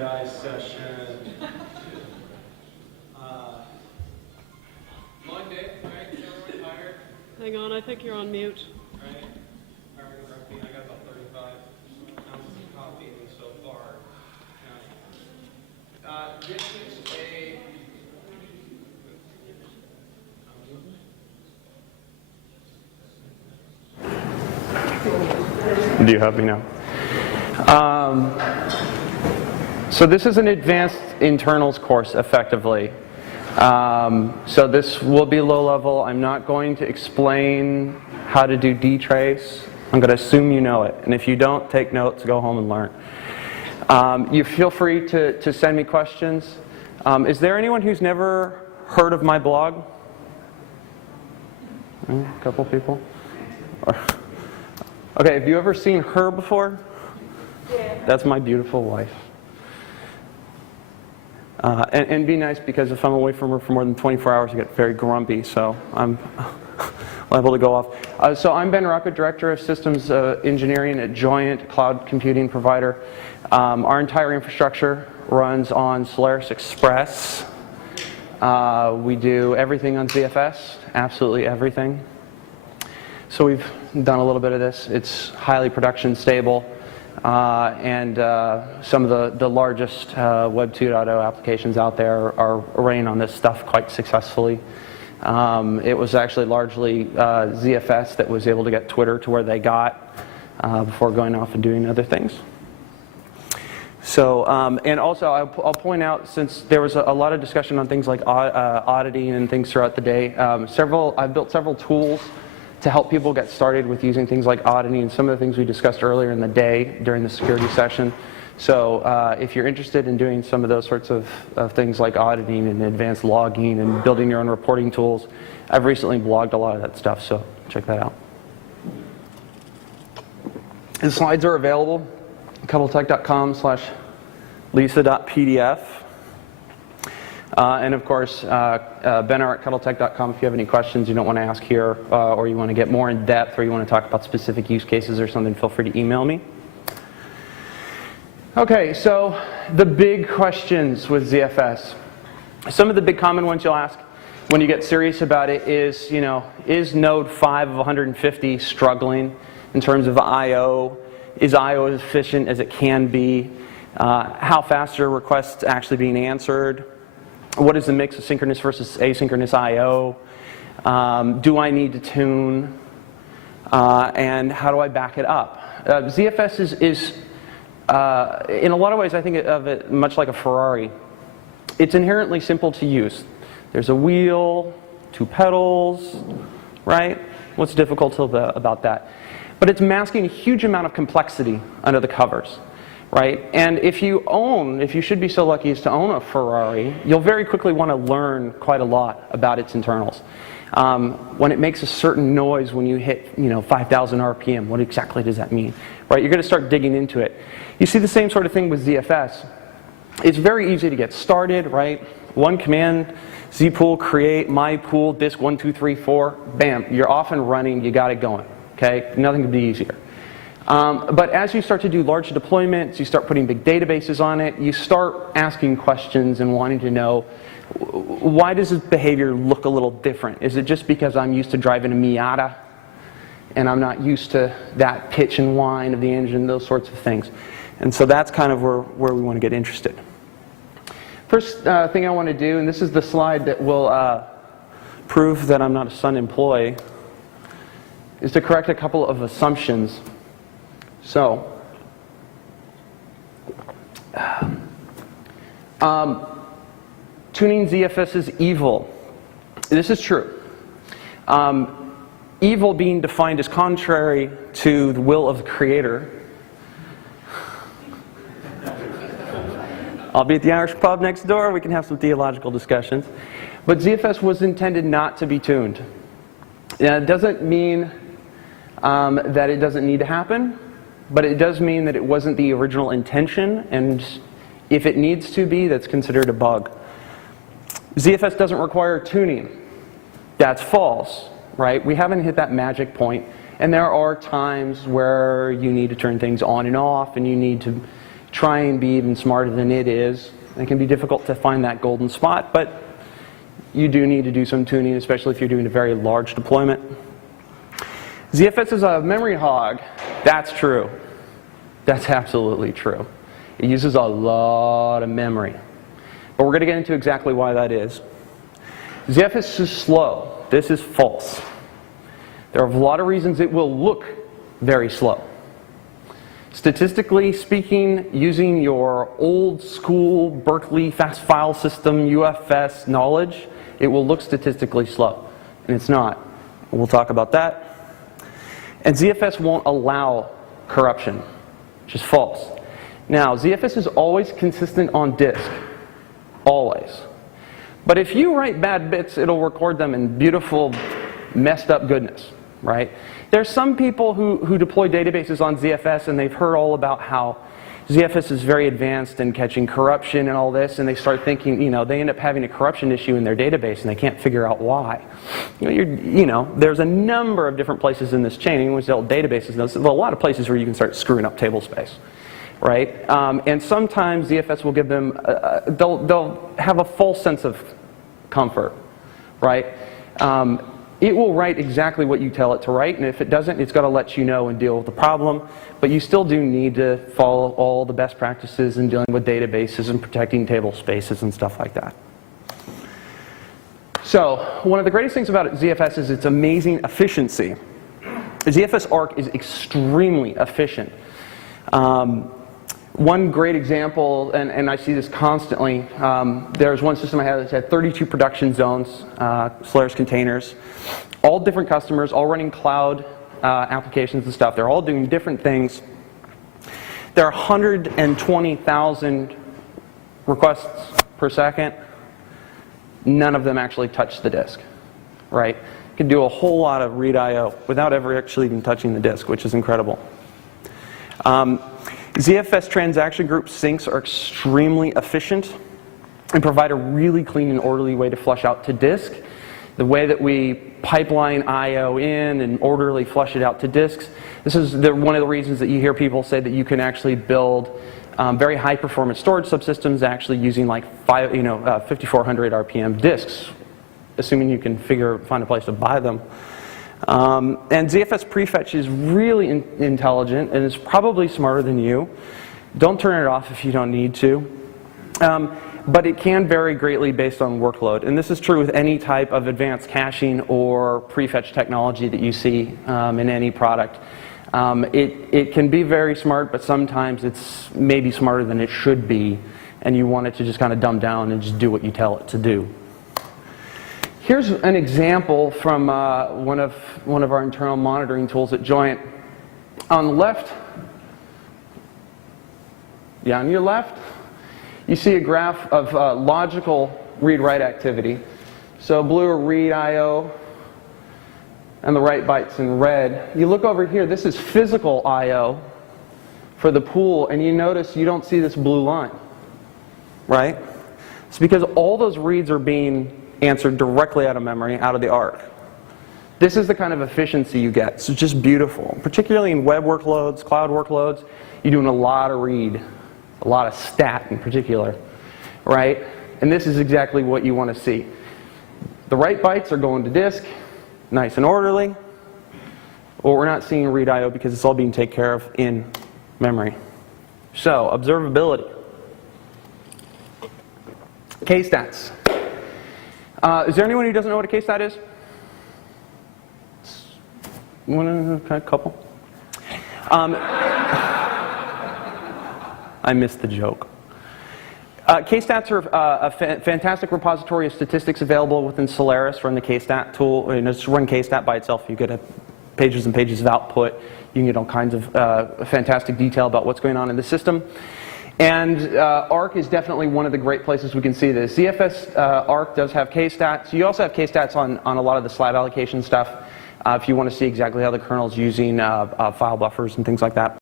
Jedi session. Monday, right? Everyone tired? Hang on, I think you're on mute. Right? I got about 35 ounces of coffee in me so far. This is a... Do you have me now? So this is an advanced internals course, effectively. So this will be low level. I'm not going to explain how to do dtrace. I'm going to assume you know it. And if you don't, take notes, go home and learn. You feel free to send me questions. Is there anyone who's never heard of my blog? A couple people? Okay, have you ever seen her before? Yeah. That's my beautiful wife. And be nice, because if I'm away from her for more than 24 hours, I get very grumpy, so I'm liable to go off. So I'm Ben Rucka, Director of Systems Engineering at Joyent, cloud computing provider. Our entire infrastructure runs on Solaris Express. We do everything on ZFS, absolutely everything. So we've done a little bit of this. It's highly production stable. And some of the largest Web 2.0 applications out there are running on this stuff quite successfully. It was actually largely ZFS that was able to get Twitter to where they got before going off and doing other things. So, and also I'll point out, since there was a lot of discussion on things like auditing and things throughout the day, I've built several tools to help people get started with using things like auditing and some of the things we discussed earlier in the day during the security session. So if you're interested in doing some of those sorts of things like auditing and advanced logging and building your own reporting tools, I've recently blogged a lot of that stuff, so check that out. The slides are available at cuddletech.com/lisa.pdf. And of course, ben@cuddletech.com if you have any questions you don't want to ask here, or you want to get more in depth, or you want to talk about specific use cases or something, feel free to email me. Okay, so the big questions with ZFS. Some of the big common ones you'll ask when you get serious about it is, is node 5 of 150 struggling in terms of I/O? Is I/O as efficient as it can be? How fast are requests actually being answered? What is the mix of synchronous versus asynchronous I/O? Do I need to tune? And how do I back it up? ZFS is in a lot of ways, I think of it much like a Ferrari. It's inherently simple to use. There's a wheel, 2 pedals, right? What's difficult about that? But it's masking a huge amount of complexity under the covers. Right? And if you should be so lucky as to own a Ferrari, you'll very quickly want to learn quite a lot about its internals. When it makes a certain noise when you hit 5,000 RPM, what exactly does that mean? Right? You're going to start digging into it. You see the same sort of thing with ZFS. It's very easy to get started, right? One command, zpool create mypool disk 1 2 3 4, bam, you're off and running, you got it going. Okay? Nothing could be easier. But as you start to do large deployments, you start putting big databases on it, you start asking questions and wanting to know, why does this behavior look a little different? Is it just because I'm used to driving a Miata and I'm not used to that pitch and whine of the engine, those sorts of things? And so that's kind of where we want to get interested. First thing I want to do, and this is the slide that will prove that I'm not a Sun employee, is to correct a couple of assumptions. So, tuning ZFS is evil. This is true. Evil being defined as contrary to the will of the Creator. I'll be at the Irish pub next door. We can have some theological discussions. But ZFS was intended not to be tuned. Now, it doesn't mean that it doesn't need to happen. But it does mean that it wasn't the original intention, and if it needs to be, that's considered a bug. ZFS doesn't require tuning. That's false, right? We haven't hit that magic point, and there are times where you need to turn things on and off, and you need to try and be even smarter than it is. It can be difficult to find that golden spot, but you do need to do some tuning, especially if you're doing a very large deployment. ZFS is a memory hog. That's true. That's absolutely true. It uses a lot of memory. But we're going to get into exactly why that is. ZFS is slow. This is false. There are a lot of reasons it will look very slow. Statistically speaking, using your old school Berkeley fast file system UFS knowledge, it will look statistically slow. And it's not. We'll talk about that. And ZFS won't allow corruption, which is false. Now, ZFS is always consistent on disk. Always. But if you write bad bits, it'll record them in beautiful, messed up goodness, right? There's some people who deploy databases on ZFS, and they've heard all about how ZFS is very advanced in catching corruption and all this, and they start thinking, they end up having a corruption issue in their database, and they can't figure out why. There's a number of different places in this chain. Anyone who's dealt with databases knows there's a lot of places where you can start screwing up table space, right? And sometimes ZFS will give them, they'll have a false sense of comfort, right? It will write exactly what you tell it to write, and if it doesn't, it's got to let you know and deal with the problem. But you still do need to follow all the best practices in dealing with databases and protecting table spaces and stuff like that. So, one of the greatest things about ZFS is its amazing efficiency. ZFS ARC is extremely efficient. One great example, and I see this constantly, there's one system I had that had 32 production zones, Solaris containers, all different customers, all running cloud applications and stuff. They're all doing different things. There are 120,000 requests per second. None of them actually touch the disk, right? You can do a whole lot of read I/O without ever actually even touching the disk, which is incredible. ZFS transaction group syncs are extremely efficient and provide a really clean and orderly way to flush out to disk. The way that we pipeline I/O in and orderly flush it out to disks, this is one of the reasons that you hear people say that you can actually build very high performance storage subsystems actually using like 5400 RPM disks, assuming you can find a place to buy them. And ZFS prefetch is really intelligent and is probably smarter than you. Don't turn it off if you don't need to. But it can vary greatly based on workload. And this is true with any type of advanced caching or prefetch technology that you see in any product. It can be very smart, but sometimes it's maybe smarter than it should be. And you want it to just kind of dumb down and just do what you tell it to do. Here's an example from one of our internal monitoring tools at Joint. On the left, on your left, you see a graph of logical read-write activity. So blue are read I/O, and the write bytes in red. You look over here, this is physical I/O for the pool, and you notice you don't see this blue line, right? It's because all those reads are being answered directly out of memory, out of the ARC. This is the kind of efficiency you get. It's just beautiful. Particularly in web workloads, cloud workloads, you're doing a lot of read, a lot of stat in particular, right? And this is exactly what you want to see. The write bytes are going to disk, nice and orderly, or we're not seeing read I/O because it's all being taken care of in memory. So, observability. K-stats. Is there anyone who doesn't know what a K-stat is? A couple? I missed the joke. K-stats are a fantastic repository of statistics available within Solaris. Run the K-stat tool. Just run K-stat by itself. You get pages and pages of output. You can get all kinds of fantastic detail about what's going on in the system. And ARC is definitely one of the great places we can see this. ZFS ARC does have K-stats. You also have K-stats on a lot of the slab allocation stuff if you want to see exactly how the kernel is using file buffers and things like that.